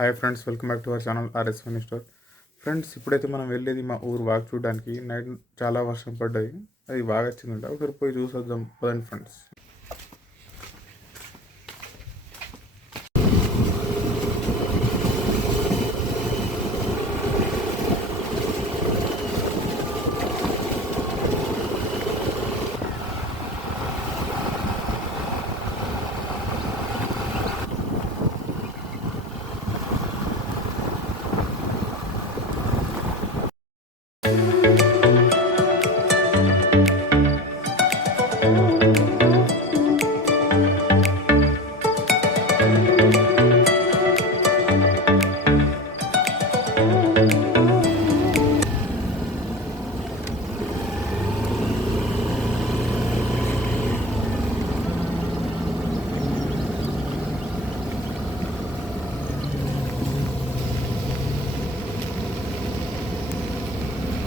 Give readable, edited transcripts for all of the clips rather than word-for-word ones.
Hi friends, welcome back to our channel RS Phani store. Friends, ఇప్పుడైతే మనం వెళ్ళేది మా ఊరు వాక్ చూడడానికి. నైట్ చాలా వర్షం పడ్డది, అది బాగా వచ్చిందంట. ఒకసారి పోయి చూసొద్దాం పదండి ఫ్రెండ్స్.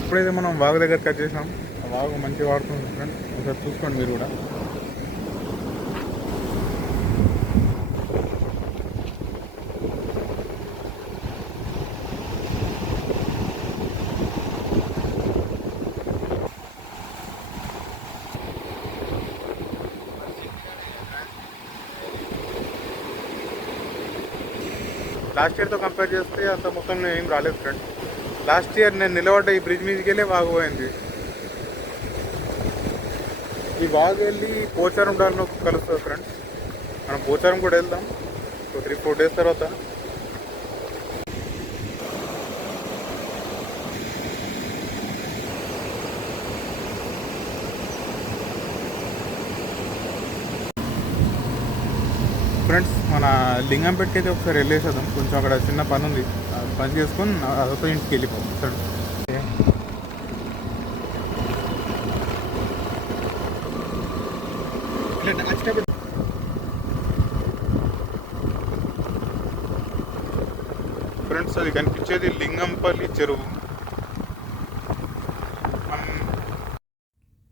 ఇప్పుడైతే మనం వాగు దగ్గరికి వచ్చేసాం. ఆ వాగు మంచిగా వాడుతుంది ఫ్రెండ్స్, ఒకసారి చూసుకోండి మీరు కూడా. లాస్ట్ ఇయర్తో కంపేర్ చేస్తే అంత మొత్తంలో ఏం రాలేదు ఫ్రెండ్స్. లాస్ట్ ఇయర్ నేను నిలబడ్డ ఈ బ్రిడ్జ్ మీదకి వెళ్ళి వాగు పోయింది. ఈ వాగు వెళ్ళి పోచారం డాల్లో కలుస్తుంది ఫ్రెండ్స్. మనం పోచారం కూడా వెళ్దాం 3-4 డేస్ తర్వాత. ఫ్రెండ్స్, మన లింగంపేటకి అయితే ఒకసారి వెళ్ళేసేద్దాం. కొంచెం అక్కడ చిన్న పని ఉంది, పని చేసుకొని అదొక ఇంటికి వెళ్ళిపోతాం ఫ్రెండ్స్. ఫ్రెండ్స్, అది కనిపించేది లింగంపల్లి చెరువు.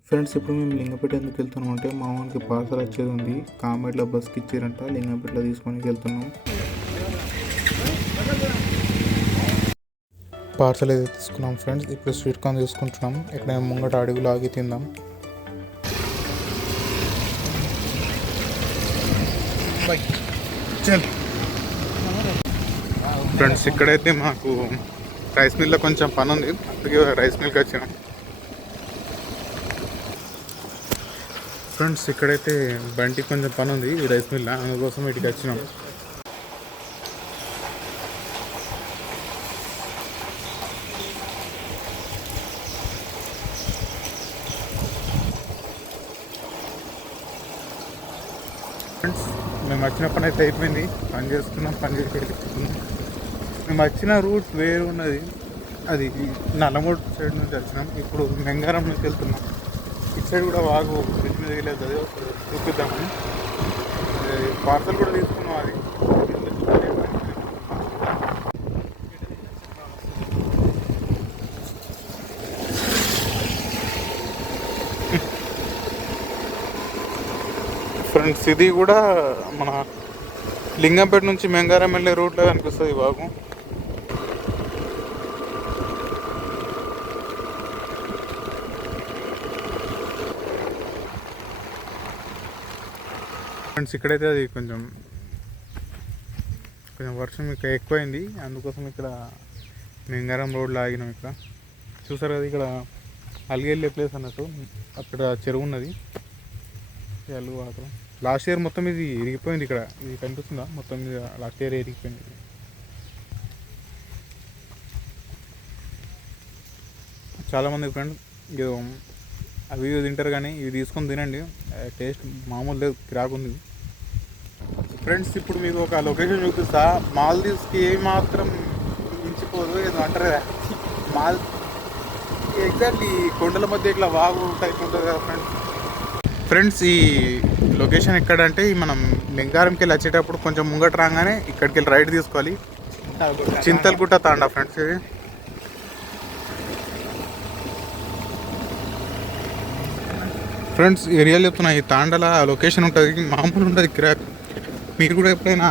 ఫ్రెండ్స్, ఇప్పుడు మేము లింగంపేట ఎందుకు వెళ్తున్నాం అంటే మా ఊరికి పార్సల్ వచ్చేది ఉంది. కామెడ్లో బస్కి ఇచ్చారంట, లింగంపేటలో తీసుకొని వెళ్తున్నాం. పార్సల్ అయితే తీసుకున్నాం ఫ్రెండ్స్. ఇప్పుడు స్వీట్ కార్న్ తీసుకుంటున్నాం. ఇక్కడ ముంగట అడుగులు ఆగి తిందాం. ఫ్రెండ్స్, ఇక్కడైతే మాకు రైస్ మిల్లో కొంచెం పని ఉంది, అందుకే రైస్ మిల్కి వచ్చినాం. ఫ్రెండ్స్, ఇక్కడైతే బంటికి కొంచెం పని ఉంది ఈ రైస్ మిల్, అందుకోసం ఇటుకి వచ్చినాం. ఫ్రెండ్స్, మేము వచ్చిన పని అయితే అయిపోయింది. పని చేసుకున్నాం, పని చేసి వెళ్ళిపోతున్నాం. మేము వచ్చిన రూట్ వేరు ఉన్నది, అది నల్లమూడు సైడ్ నుంచి వచ్చినాం. ఇప్పుడు మెంగారం నుంచి వెళ్తున్నాం. ఇటు సైడ్ కూడా వాగు బ్రిడ్జ్ మీద వెళ్ళేది, అది చూపిద్దామని. పార్సల్ కూడా తీసుకున్నాం. అది ఫ్రెండ్స్, ఇది కూడా మన లింగంపేట నుంచి మెంగారం వెళ్ళే రూట్లో కనిపిస్తుంది బాగు. ఫ్రెండ్స్, ఇక్కడైతే అది కొంచెం వర్షం ఇక్కడ ఎక్కువైంది, అందుకోసం ఇక్కడ మెంగారం రోడ్లో ఆగినాం. ఇక్కడ చూసారు కదా, ఇక్కడ అలిగెళ్ళే ప్లేస్ అన్నట్టు. అక్కడ చెరువు ఉన్నది, అలుగు వాటర్. లాస్ట్ ఇయర్ మొత్తం ఇది ఇరిగిపోయింది. ఇక్కడ ఇది కనిపిస్తుందా, మొత్తం ఇది లాస్ట్ ఇయర్ ఇరిగిపోయింది. చాలామంది ఫ్రెండ్స్ ఇది అవి తింటారు, కానీ ఇవి తీసుకొని తినండి, టేస్ట్ మామూలు లేదు, కిరాకుంది. ఫ్రెండ్స్, ఇప్పుడు మీకు ఒక లొకేషన్ చూపిస్తా. మాల్దీవ్స్కి ఏమాత్రం మించిపోదు, ఏదో అంటారు కదా మాల్. ఎగ్జాక్ట్లీ కొండల మధ్య ఇట్లా వాగు టైప్ ఉంటుంది కదా ఫ్రెండ్స్. ఫ్రెండ్స్, ఈ లొకేషన్ ఎక్కడంటే మనం లింగారంకి వెళ్ళి వచ్చేటప్పుడు కొంచెం ముంగట రాగానే ఇక్కడికి వెళ్ళి రైట్ తీసుకోవాలి. చింతలగుట్ట తాండా ఫ్రెండ్స్. ఇది ఫ్రెండ్స్, ఏరియాలో చెప్తున్నా, ఈ తాండల లొకేషన్ ఉంటుంది, మామూలు ఉంటుంది కిరాక్. మీరు కూడా ఎప్పుడైనా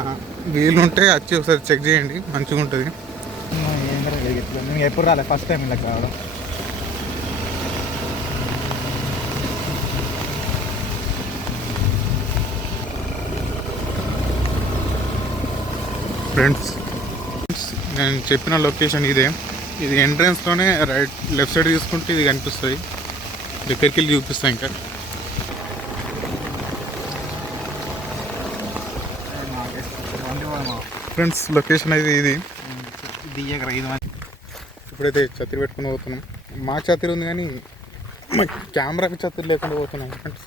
వీలుంటే వచ్చి ఒకసారి చెక్ చేయండి, మంచిగా ఉంటుంది. నేను ఎప్పుడు రాలే, ఫస్ట్ టైం ఇలా కావడం. ఫ్రెండ్స్, నేను చెప్పిన లొకేషన్ ఇదే. ఇది ఎంట్రన్స్లోనే రైట్ లెఫ్ట్ సైడ్ తీసుకుంటే ఇది కనిపిస్తుంది. దగ్గరికి వెళ్ళి చూపిస్తాను ఇంకా. ఫ్రెండ్స్, లొకేషన్ అయితే ఇది. ఇప్పుడైతే ఛత్రి పెట్టుకుని పోతున్నాం. మా ఛత్రి ఉంది కానీ మా కెమెరాకి ఛత్రి లేకుండా పోతున్నాం ఫ్రెండ్స్.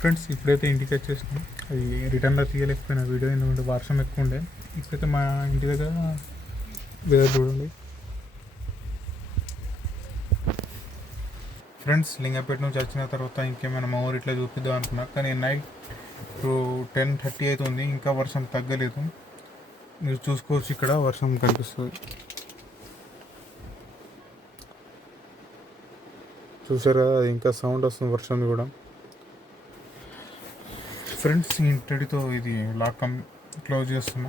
ఫ్రెండ్స్, ఇప్పుడైతే ఇంటికి వచ్చేసినాం. అది రిటర్న్లో తీయలేకపోయినా వీడియో, ఎందుకంటే వర్షం ఎక్కువ ఉండే. ఇప్పుడైతే మా ఇంటి దగ్గర వెదర్ చూడండి. ఫ్రెండ్స్, లింగపేట నుంచి వచ్చిన తర్వాత ఇంకేమైనా మా ఊరు ఇట్లా చూపిద్దాం అనుకున్నా, కానీ నైట్ 10:30 అవుతుంది, ఇంకా వర్షం తగ్గలేదు. మీరు చూసుకోవచ్చు, ఇక్కడ వర్షం కనిపిస్తుంది. చూసారా, అది ఇంకా సౌండ్ వస్తుంది వర్షం కూడా. ఫ్రెండ్స్, ఇంతటితో ఇది లాక్ క్లోజ్ చేస్తున్నా.